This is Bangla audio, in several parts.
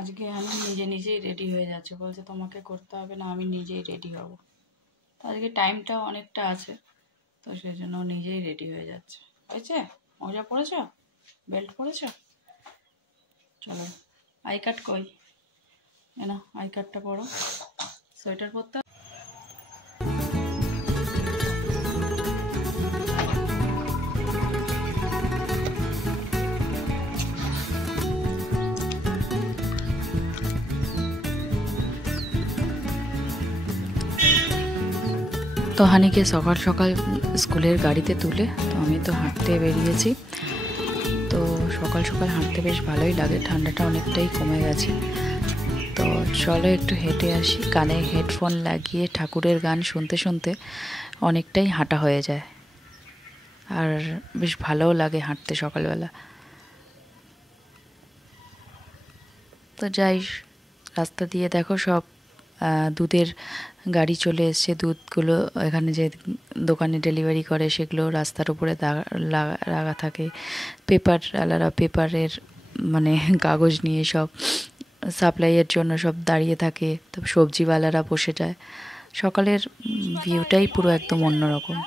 আজকে আমি নিজেই রেডি হয়ে যাচ্ছি, বলছে তোমাকে করতে হবে না, আমি নিজেই রেডি হব। তো আজকে টাইমটাও অনেকটা আছে, তো সেই জন্য নিজেই রেডি হয়ে যাচ্ছে। হয়েছে? মজা পড়েছ? বেল্ট পরেছ? চলো, আই কার্ড কই? না, আই কার্ডটা পরো। সোয়েটার পরতে তো হানিকে সকাল সকাল স্কুলের গাড়িতে তুলে তো আমি তো হাঁটতে বেরিয়েছি। তো সকাল সকাল হাঁটতে বেশ ভালোই লাগে, ঠান্ডাটা অনেকটাই কমে গেছে। তো চলো একটু হেঁটে আসি। কানে হেডফোন লাগিয়ে ঠাকুরের গান শুনতে শুনতে অনেকটাই হাঁটা হয়ে যায়, আর বেশ ভালোও লাগে হাঁটতে সকালবেলা। তো যাই, রাস্তা দিয়ে দেখো সব দুধের গাড়ি চলে এসছে। দুধগুলো এখানে যে দোকানে ডেলিভারি করে সেগুলো রাস্তার উপরে লাগা থাকে। পেপারওয়ালারা পেপারের মানে কাগজ নিয়ে সব সাপ্লাইয়ের জন্য সব দাঁড়িয়ে থাকে। তো সবজিওয়ালারা বসে যায়। সকালের ভিউটাই পুরো একদম অন্যরকম।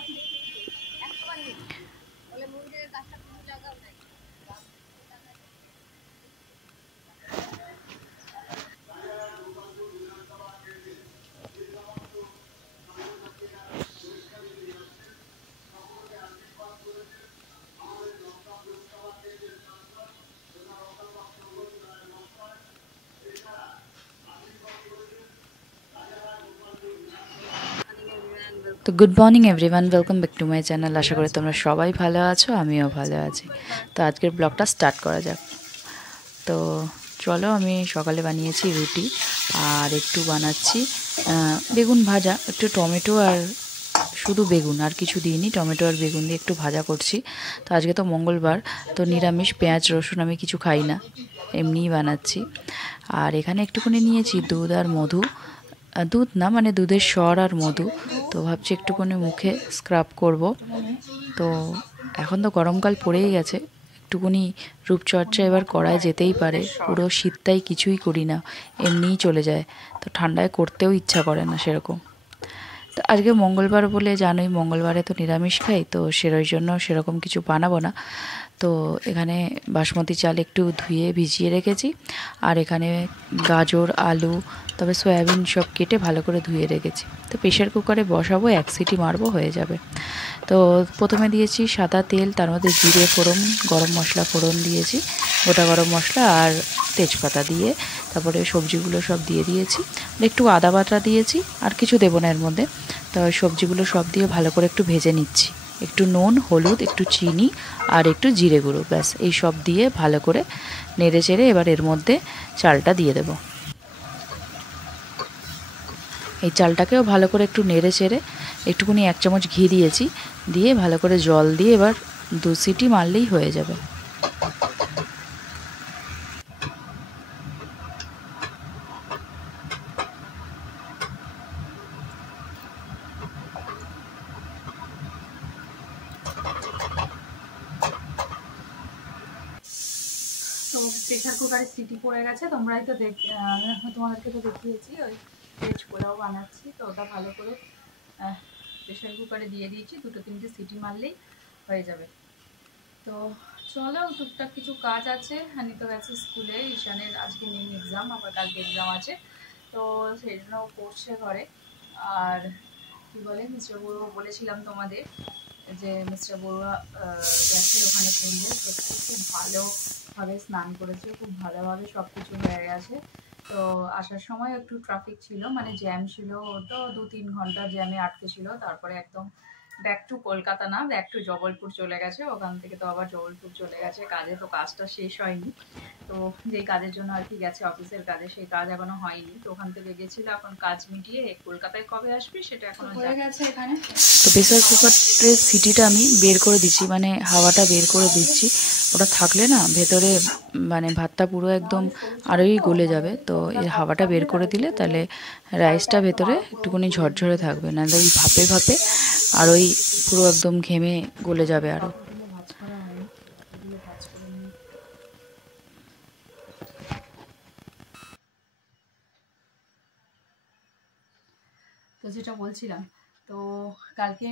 তো good morning everyone, welcome back to my channel. আশা করি তোমরা সবাই ভালো আছো, আমিও ভালো আছি। তো আজকের ব্লগটা স্টার্ট করা যাক। তো চলো, আমি সকালে বানিয়েছি রুটি আর একটু বানাচ্ছি বেগুন ভাজা, একটু টমেটো আর শুধু বেগুন, আর কিছু দিইনি, টমেটো আর বেগুন দিয়ে একটু ভাজা করছি। তো আজকে তো মঙ্গলবার, তো নিরামিষ, পেঁয়াজ রসুন আমি কিছু খাই না, এমনিই বানাচ্ছি। আর এখানে একটুখানি নিয়েছি দুধ আর মধু, দুধ না মানে দুধের স্বর আর মধু। তো ভাবছি একটুখানি মুখে স্ক্রাব করব। তো এখন তো গরমকাল পড়েই গেছে, একটুখানি রূপচর্চা এবার করা যেতেই পারে। পুরো শীতটাই কিছুই করি না, এমনিই চলে যায়। তো ঠান্ডায় করতেও ইচ্ছা করে না সেরকম। তো আজকে মঙ্গলবার বলে জানোই, মঙ্গলবারে তো নিরামিষ খাই, তো জন্য সেরকম কিছু বানাবো না। তো এখানে বাসমতি চাল একটু ধুয়ে ভিজিয়ে রেখেছি, আর এখানে গাজর, আলু, তবে সয়াবিন সব কেটে ভালো করে ধুয়ে রেখেছি। তো প্রেশার কুকারে বসাবো, 1 সিটি মারবো, হয়ে যাবে। তো প্রথমে দিয়েছি সাদা তেল, তার মধ্যে জিরে ফোড়ন, গরম মশলা ফোড়ন দিয়েছি, গোটা গরম মশলা আর তেজপাতা দিয়ে তারপরে সবজিগুলো সব দিয়ে দিয়েছি, একটু আদা বাটা দিয়েছি, আর কিছু দেবো না এর মধ্যে। তো সবজিগুলো সব দিয়ে ভালো করে একটু ভেজে নিচ্ছি। একটু নুন, হলুদ, একটু চিনি আর একটু জিরে গুঁড়ো, ব্যাস এই সব দিয়ে ভালো করে নেড়ে চেড়ে এবার এর মধ্যে চালটা দিয়ে দেব। এই চালটাকেও ভালো করে একটু নেড়ে চেড়ে একটুখানি 1 চামচ ঘি দিয়েছি, দিয়ে ভালো করে জল দিয়ে এবার 2 সিটি মারলেই হয়ে যাবে। তো প্রেশার কুকারে সিটি পড়ে গেছে, তোমরাই তো তোমাদেরকে তো দেখিয়েছি ওই ভেজ পোলাও বানাচ্ছি। তো ওটা ভালো করে প্রেশার কুকারে দিয়ে দিয়েছি, 2-3টে সিটি মারলেই হয়ে যাবে। তো চলো, টুকটাক কিছু কাজ আছে। হানি তো গেছে স্কুলে, ঈশানের আজকে নেই এক্সাম, আবার কালকে এক্সাম আছে, তো সেই জন্য পড়ছে ঘরে। আর কি বলে, মিস্টার বড়ুয়া বলেছিলাম তোমাদের যে মিস্টার বড়ুয়া গেছে ওখানে পেন্ডেল, সত্যি খুব ভালোভাবে স্নান করেছে, খুব ভালোভাবে সব কিছু হয়ে গেছে। তো আসার সময় একটু ট্রাফিক ছিল, মানে জ্যাম ছিল, তো 2-3 ঘন্টা জ্যামে আটকে ছিল। তারপরে একদম ব্যাক টু কলকাতা না, ব্যাক টু জবলপুর চলে গেছে, ওখান থেকে তো আবার জবলপুর চলে গেছে কাজে। তো কাজটা শেষ হয়নি, তো যেই কাজের জন্য আর কি গেছে, অফিসের কাজে, সেই কাজ এখনো হয়নি। তো ওখান থেকে গেছিল, এখন কাজ মিটিয়ে কলকাতায় কবে আসবে সেটা এখনো হয়ে গেছে এখানে। তো প্রেসার কুকারের সিটিটা আমি বের করে দিচ্ছি, মানে হাওয়াটা বের করে দিচ্ছি। ওটা থাকলে না ভেতরে মানে ভাতটা পুরো একদম আরোই গলে যাবে। তো এই হাওয়াটা বের করে দিলে তাহলে রাইসটা ভেতরে একটুখানি ঝরঝরে থাকবে, নাহলে ওই ভাপে ভাপে আর ওই পুরো একদম ঘেমে গলে যাবে আরও। যেটা বলছিলাম, তো কালকে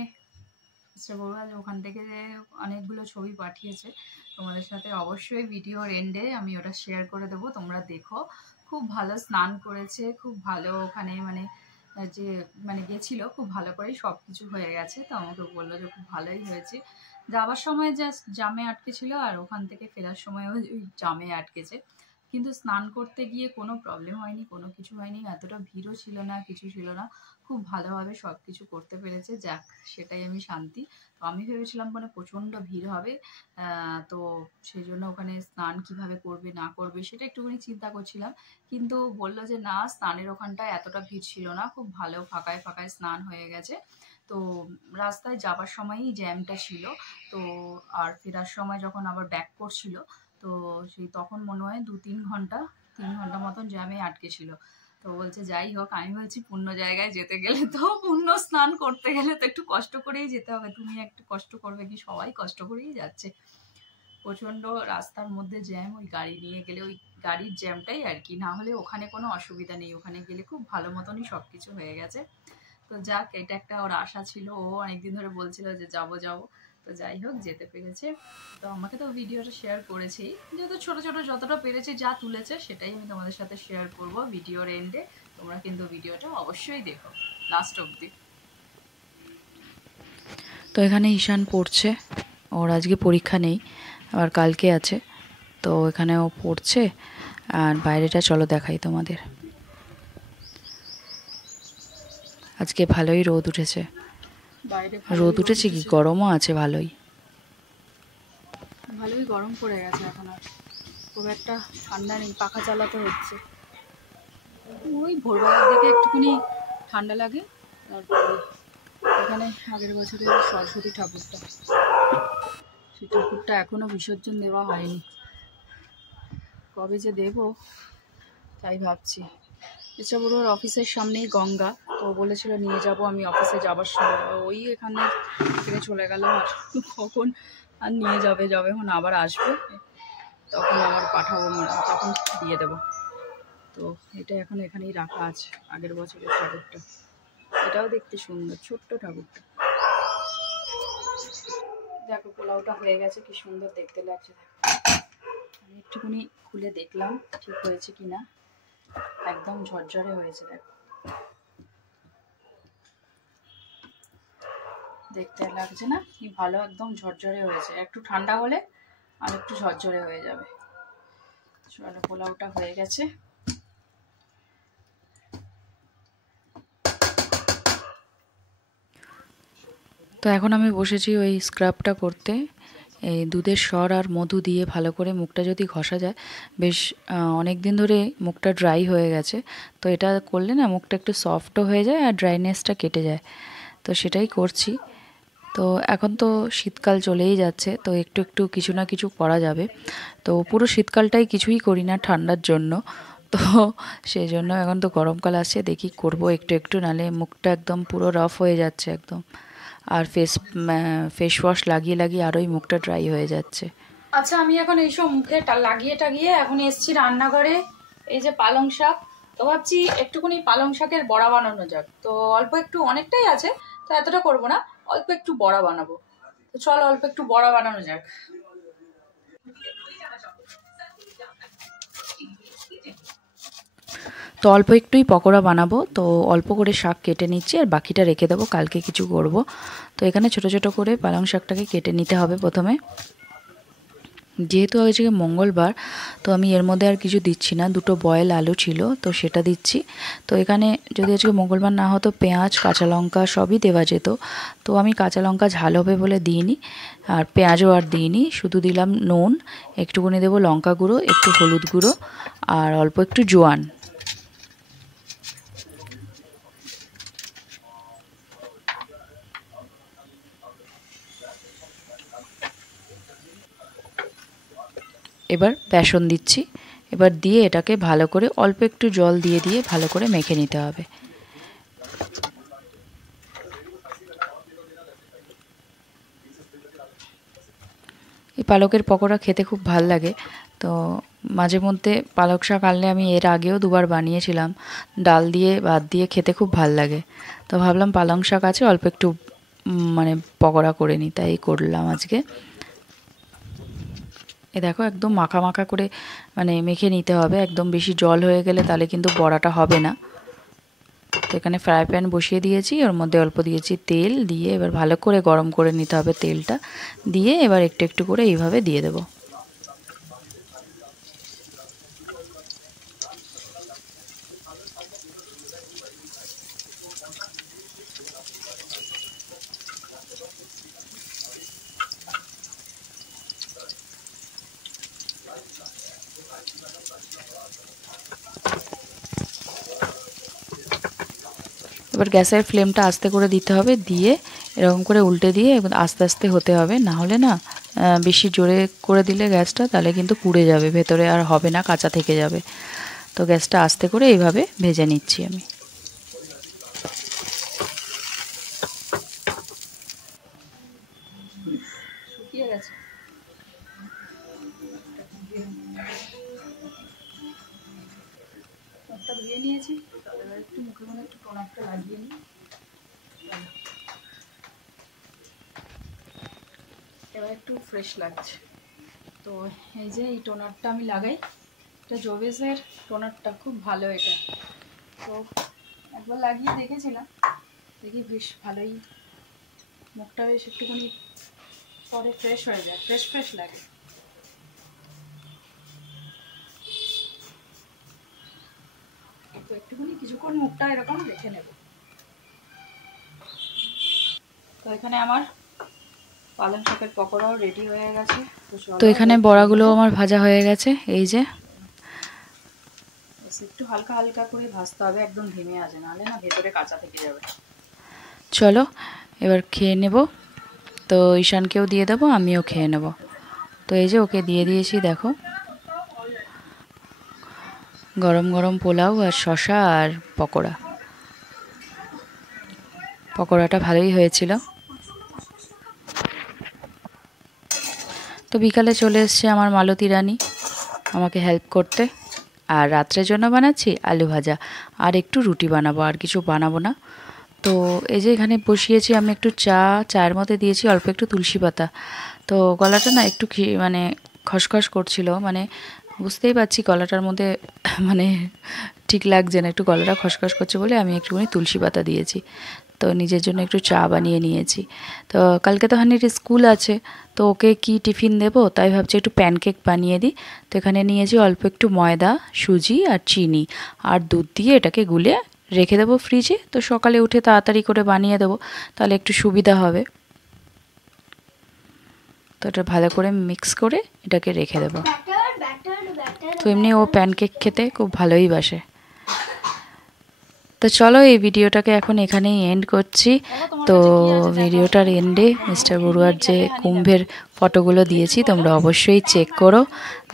বড়ুয়াল ওখান থেকে যে অনেকগুলো ছবি পাঠিয়েছে তোমাদের সাথে, অবশ্যই ভিডিওর এন্ডে আমি ওটা শেয়ার করে দেবো, তোমরা দেখো। খুব ভালো স্নান করেছে, খুব ভালো ওখানে মানে যে মানে গেছিলো খুব ভালো করেই সব কিছু হয়ে গেছে। তো আমাকে বললো যে খুব ভালোই হয়েছে। যাওয়ার সময় জাস্ট জামে আটকে ছিল, আর ওখান থেকে ফেরার সময়ও ওই জামে আটকেছে, কিন্তু স্নান করতে গিয়ে কোনো প্রবলেম হয়নি, কোনো কিছু হয়নি, এতটা ভিড়ও ছিল না, কিছু ছিল না, খুব ভালোভাবে সব কিছু করতে পেরেছে। যাক, সেটাই আমি শান্তি। তো আমি ভেবেছিলাম মানে প্রচণ্ড ভিড় হবে, তো সেই জন্য ওখানে স্নান কিভাবে করবে না করবে সেটা একটুখানি চিন্তা করছিলাম, কিন্তু বললো যে না, স্নানের ওখানটায় এতটা ভিড় ছিল না, খুব ভালো ফাঁকায় ফাঁকায় স্নান হয়ে গেছে। তো রাস্তায় যাবার সময়ই জ্যামটা ছিল, তো আর ফেরার সময় যখন আবার ব্যাক করছিল, তো সেই তখন মনে হয় 3 ঘন্টা মতন জ্যামে আটকে ছিল। তো বলছে যাই হোক, আমি বলছি পুণ্য জায়গায় যেতে গেলে তো, পুণ্য স্নান করতে গেলে তো একটু কষ্ট করেই যেতে হবে, তুমি একটু কষ্ট করবে কি, সবাই কষ্ট করেই যাচ্ছে। প্রচণ্ড রাস্তার মধ্যে জ্যাম, ওই গাড়ি নিয়ে গেলে ওই গাড়ির জ্যামটাই আর কি, না হলে ওখানে কোনো অসুবিধা নেই, ওখানে গেলে খুব ভালো মতনই সব কিছু হয়ে গেছে। তো যাক, এটা একটা ওর আশা ছিল, ও অনেকদিন ধরে বলছিল যে যাবো যাবো, তো যাই হোক যেতে পেরেছে। তো আমাকে তো ভিডিওটা শেয়ার করেছেই, যেহেতু ছোটো ছোটো যতটা পেরেছে যা তুলেছে সেটাই আমি তোমাদের সাথে শেয়ার করব ভিডিওর এন্ডে। তোমরা কিন্তু ভিডিওটা অবশ্যই দেখো লাস্ট অবধি। তো এখানে ঈশান পড়ছে, ওর আজকে পরীক্ষা নেই, আবার কালকে আছে, তো এখানে ও পড়ছে। আর বাইরেটা চলো দেখাই তোমাদের, আজকে ভালোই রোদ উঠেছে। রোদ উঠেছে কি, গরমও আছে ভালোই, ভালোই গরম পড়ে গেছে। এখন আর খুব একটা ঠান্ডা নেই, পাখা চালাতে হচ্ছে। ওই ভোরবেলার দিকে একটুখানি ঠান্ডা লাগে। তারপরে এখানে আগের বছরের সরস্বতী ঠাকুরটা, সেই ঠাকুরটা এখনও বিসর্জন দেওয়া হয়নি, কবে যে দেব তাই ভাবছি। ইচ্ছাপুরোর অফিসের সামনেই গঙ্গা, তো বলেছিল নিয়ে যাব আমি অফিসে যাবার সময়, ওই এখানে থেকে চলে গেল, আর কখন আর নিয়ে যাবে, যখন আবার আসবে তখন আবার পাঠাবো, তখন দিয়ে দেব। তো এটা এখন এখানেই রাখা আছে, আগের বছরের ঠাকুরটা, এটাও দেখতে সুন্দর, ছোট্ট ঠাকুরটা। দেখো পোলাওটা হয়ে গেছে, কি সুন্দর দেখতে লাগছে। আমি একটুখানি খুলে দেখলাম ঠিক হয়েছে কিনা, একদম ঝরঝরে হয়েছে। দেখো দেখতে লাগছে না কি ভালো, একদম ঝরঝরে হয়েছে। একটু ঠান্ডা হলে আর একটু ঝরঝরে হয়ে যাবে। চলো, পোলাওটা হয়ে গেছে। তো এখন আমি বসেছি ওই স্ক্রাবটা করতে, এই দুধের সর আর মধু দিয়ে ভালো করে মুখটা যদি ঘষা যায়, বেশ অনেক দিন ধরে মুখটা ড্রাই হয়ে গেছে, তো এটা করলে না মুখটা একটু সফটও হয়ে যায় আর ড্রাইনেসটা কেটে যায়, তো সেটাই করছি। তো এখন তো শীতকাল চলেই যাচ্ছে, তো একটু একটু কিছু না কিছু করা যাবে। তো পুরো শীতকালটাই কিছুই করি না ঠান্ডার জন্য, তো সেই জন্য এখন তো গরমকাল আসছে, দেখি করব একটু একটু, নালে মুখটা একদম পুরো রাফ হয়ে যাচ্ছে একদম। আর ফেস ওয়াশ লাগিয়ে লাগিয়ে আরোই মুখটা ড্রাই হয়ে যাচ্ছে। আচ্ছা, আমি এখন এইসব মুখে লাগিয়ে টাগিয়ে এখন এসছি রান্নাঘরে। এই যে পালং শাক, তো ভাবছি একটুখানি পালং শাকের বড়া বানানো যাক। তো অল্প একটু, অনেকটাই আছে, তো এতটা করব না, অল্প একটু বড়া বানাবো। তো চলো অল্প একটু বড়া বানানো যাক। তো অল্প একটুই পকোড়া বানাবো, তো অল্প করে শাক কেটে নিচ্ছি আর বাকিটা রেখে দেবো, কালকে কিছু করব। তো এখানে ছোট ছোট করে পালং শাকটাকে কেটে নিতে হবে প্রথমে। যেহেতু আজকে মঙ্গলবার, তো আমি এর মধ্যে আর কিছু দিচ্ছি না, দুটো বয়েল আলু ছিল তো সেটা দিচ্ছি। তো এখানে যদি আজকে মঙ্গলবার না হতো, পেঁয়াজ কাঁচা লঙ্কা সবই দেওয়া যেত, তো আমি কাঁচা লঙ্কা ঝাল হবে বলে দিইনি, আর পেঁয়াজও আর দিইনি, শুধু দিলাম নুন, একটুখানি দেবো লঙ্কা গুঁড়ো, একটু হলুদ গুঁড়ো আর অল্প একটু জোয়ান। এবার বেসন দিচ্ছি, এবার দিয়ে এটাকে ভালো করে অল্প একটু জল দিয়ে দিয়ে ভালো করে মেখে নিতে হবে। এই পালকের পকোড়া খেতে খুব ভাল লাগে, তো মাঝে মধ্যে পালক শাক আনলে, আমি এর আগেও দুবার বানিয়েছিলাম, ডাল দিয়ে ভাত দিয়ে খেতে খুব ভাল লাগে। তো ভাবলাম পালং শাক আছে, অল্প একটু মানে পকোড়া করে নিই, তাই করলাম আজকে। এ দেখো একদম মাখা মাখা করে মানে মেখে নিতে হবে, একদম বেশি জল হয়ে গেলে তাহলে কিন্তু বড়াটা হবে না। তো এখানে ফ্রাই প্যান বসিয়ে দিয়েছি, ওর মধ্যে অল্প দিয়েছি তেল, দিয়ে এবার ভালো করে গরম করে নিতে হবে তেলটা, দিয়ে এবার একটু একটু করে এইভাবে দিয়ে দেবো। এবার গ্যাসের ফ্লেমটা আস্তে করে দিতে হবে, দিয়ে এরকম করে উল্টে দিয়ে আস্তে আস্তে হতে হবে, না হলে না বেশি জোরে করে দিলে গ্যাসটা তাহলে কিন্তু পুড়ে যাবে, ভেতরে আর হবে না, কাঁচা থেকে যাবে। তো গ্যাসটা আস্তে করে এইভাবে ভেজে নিচ্ছি আমি। শুকিয়ে গেছে, মুখটা ধুয়ে নিয়েছি, এবার একটু মুখে মনে একটু টোনারটা লাগিয়ে নিই। এবার একটু ফ্রেশ লাগছে। তো এই যে এই টোনারটা আমি লাগাই, এটা জোভেসের টোনারটা, খুব ভালো এটা। তো একবার লাগিয়ে দেখেছিলাম, দেখি বেশ ভালোই, মুখটা বেশ একটুখানি পরে ফ্রেশ হয়ে যায়, ফ্রেশ ফ্রেশ লাগে। তো একটুখানি কিছুক্ষণ মুখটা এরকম দেখে নেব। তো এখানে আমার পালং শাকের পকোড়াও রেডি হয়ে গেছে। তো এখানে বড়াগুলো আমার ভাজা হয়ে গেছে, এই যে একটু হালকা হালকা করে ভাজতে হবে, একদম ধিমে আছে, নাহলে না ভেতরে কাঁচা থেকে যাবে। চলো এবার খেয়ে নেব। তো ঈশানকেও দিয়ে দেবো, আমিও খেয়ে নেব। তো এই যে ওকে দিয়ে দিয়েছি, দেখো গরম গরম পোলাও আর শসা আর পকোড়া। পকোড়াটা ভালোই হয়েছিল। তো বিকালে চলে এসছে আমার মালতী রানী আমাকে হেল্প করতে। আর রাত্রের জন্য বানাচ্ছি আলু ভাজা, আর একটু রুটি বানাবো, আর কিছু বানাবো না। তো এই যে এখানে বসিয়েছি আমি একটু চা, চায়ের মধ্যে দিয়েছি অল্প একটু তুলসী পাতা। তো গলাটা না একটু মানে খসখস করছিল, মানে বুঝতেই পারছি গলাটার মধ্যে মানে ঠিক লাগছে না, একটু গলাটা খসখস করছে বলে আমি একটুখানি তুলসী পাতা দিয়েছি। তো নিজের জন্য একটু চা বানিয়ে নিয়েছি। তো কালকে তো হানির স্কুল আছে, তো ওকে কি টিফিন দেবো তাই ভাবছি একটু প্যানকেক বানিয়ে দিই। তো এখানে নিয়েছি অল্প একটু ময়দা, সুজি আর চিনি আর দুধ দিয়ে এটাকে গুলে রেখে দেবো ফ্রিজে। তো সকালে উঠে তাড়াতাড়ি করে বানিয়ে দেবো, তাহলে একটু সুবিধা হবে। তো এটা ভালো করে মিক্স করে এটাকে রেখে দেবো। তো এমনি ও প্যানকেক খেতে খুব ভালোই বাসে। তো চলো এই ভিডিওটাকে এখন এখানেই এন্ড করছি। তো ভিডিওটার এন্ডে মিস্টার বড়ুয়ার যে কুম্ভের ফটোগুলো দিয়েছি তোমরা অবশ্যই চেক করো।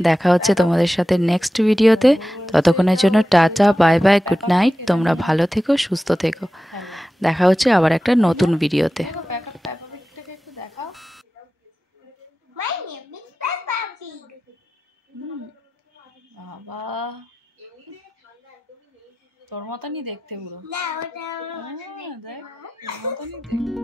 দেখা হচ্ছে তোমাদের সাথে নেক্সট ভিডিওতে। ততক্ষণের জন্য tata, bye bye, good night. তোমরা ভালো থেকো, সুস্থ থেকো। দেখা হচ্ছে আবার একটা নতুন ভিডিওতে। বাবা তোর মতনই দেখতে পুরো, দেখ তোর মতনই দেখতে।